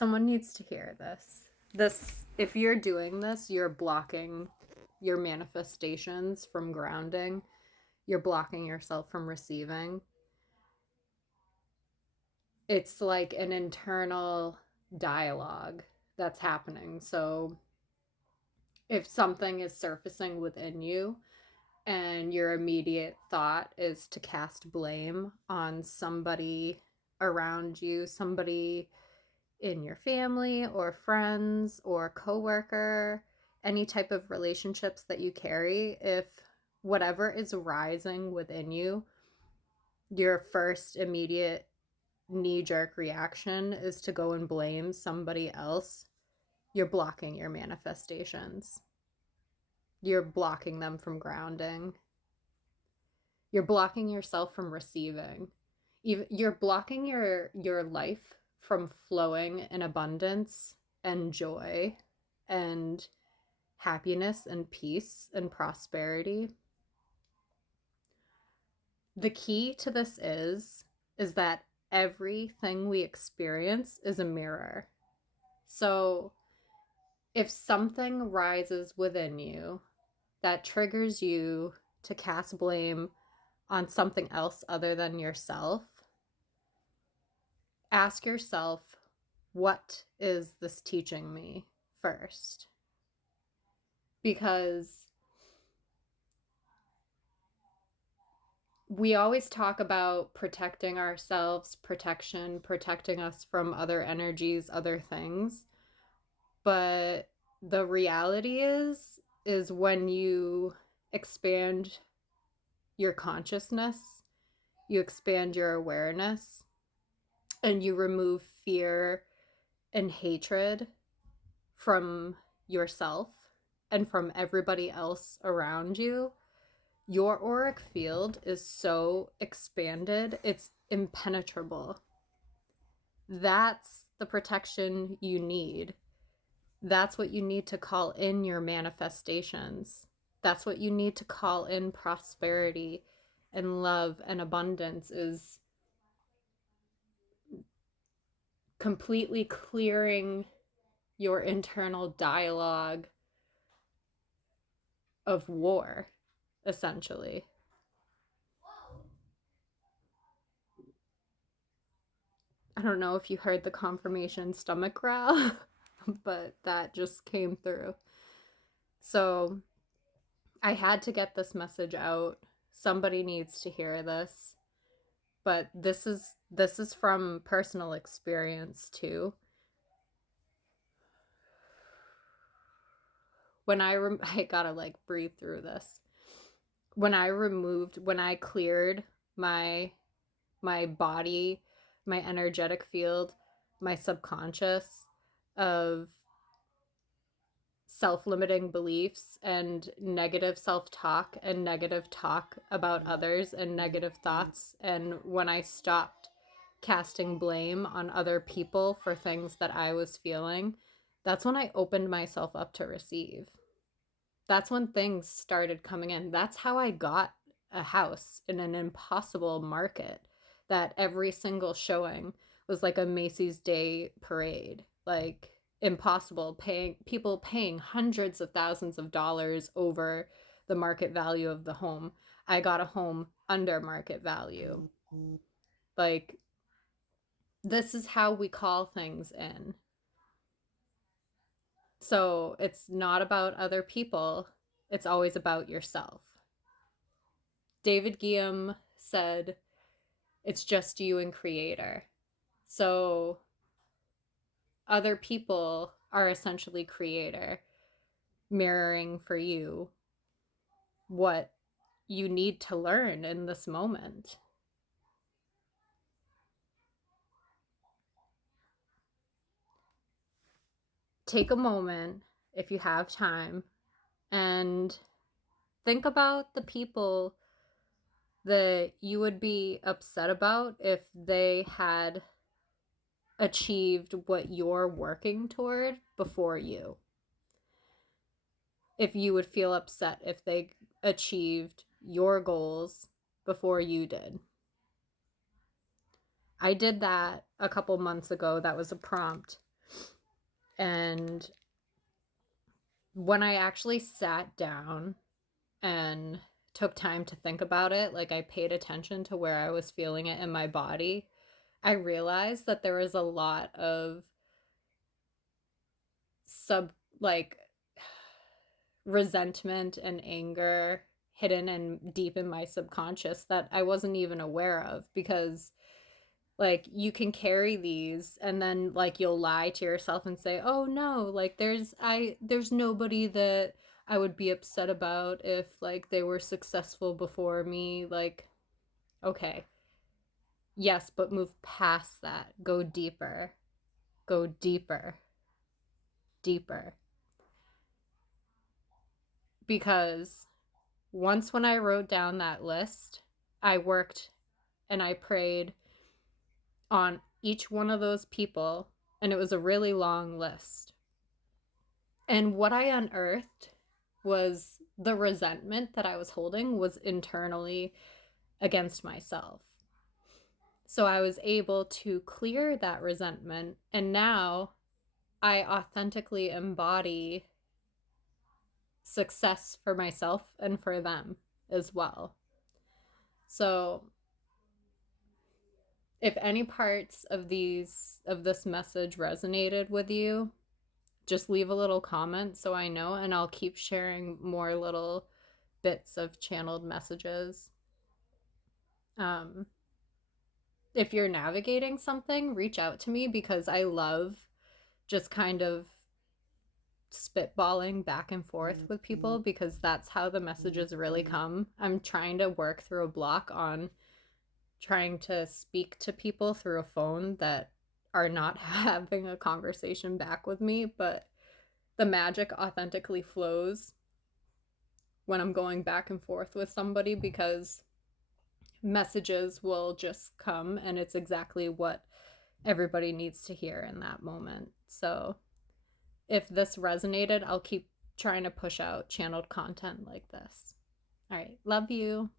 Someone needs to hear this. If you're doing this, you're blocking your manifestations from grounding. You're blocking yourself from receiving. It's like an internal dialogue that's happening. So if something is surfacing within you and your immediate thought is to cast blame on somebody around you, somebody in your family or friends or coworker, any type of relationships that you carry, if whatever is rising within you, your first immediate knee-jerk reaction is to go and blame somebody else, you're blocking your manifestations. You're blocking them from grounding. You're blocking yourself from receiving. You're blocking your life from flowing in abundance and joy and happiness and peace and prosperity. The key to this is that everything we experience is a mirror. So if something rises within you that triggers you to cast blame on something else other than yourself, ask yourself, what is this teaching me first? Because we always talk about protecting ourselves, protecting us from other energies, other things. But the reality is when you expand your consciousness, you expand your awareness, and you remove fear and hatred from yourself and from everybody else around you, your auric field is so expanded, it's impenetrable. That's the protection you need. That's what you need to call in your manifestations. That's what you need to call in prosperity and love and abundance, is completely clearing your internal dialogue of war, essentially. I don't know if you heard the confirmation stomach growl, but that just came through. So I had to get this message out. Somebody needs to hear this. But this is from personal experience too. I gotta like breathe through this. When I cleared my body, my energetic field, my subconscious of self-limiting beliefs and negative self-talk and negative talk about others and negative thoughts, and when I stopped casting blame on other people for things that I was feeling, that's when I opened myself up to receive. That's when things started coming in. That's how I got a house in an impossible market that every single showing was like a Macy's Day parade. Like impossible, paying hundreds of thousands of dollars over the market value of the home. I got a home under market value. Like, this is how we call things in. So it's not about other people, it's always about yourself. David Guillaume said, it's just you and creator. So other people are essentially creator, mirroring for you what you need to learn in this moment. Take a moment, if you have time, and think about the people that you would be upset about if they had achieved what you're working toward before you. If you would feel upset if they achieved your goals before you did. I did that a couple months ago. That was a prompt. And when I actually sat down and took time to think about it, like I paid attention to where I was feeling it in my body, I realized that there was a lot of sub like resentment and anger hidden and deep in my subconscious that I wasn't even aware of, because like you can carry these and then like you'll lie to yourself and say, "Oh no, like there's nobody that I would be upset about if like they were successful before me." Like, okay. Yes, but move past that. Go deeper. Go deeper. Deeper. Because once when I wrote down that list, I worked and I prayed on each one of those people, and it was a really long list. And what I unearthed was the resentment that I was holding was internally against myself. So I was able to clear that resentment, and now I authentically embody success for myself and for them as well. So if any parts of this message resonated with you, just leave a little comment so I know, and I'll keep sharing more little bits of channeled messages. Um, if you're navigating something, reach out to me, because I love just kind of spitballing back and forth with people, because that's how the messages really come. I'm trying to work through a block on trying to speak to people through a phone that are not having a conversation back with me, but the magic authentically flows when I'm going back and forth with somebody, because messages will just come and it's exactly what everybody needs to hear in that moment. So if this resonated, I'll keep trying to push out channeled content like this. All right. Love you.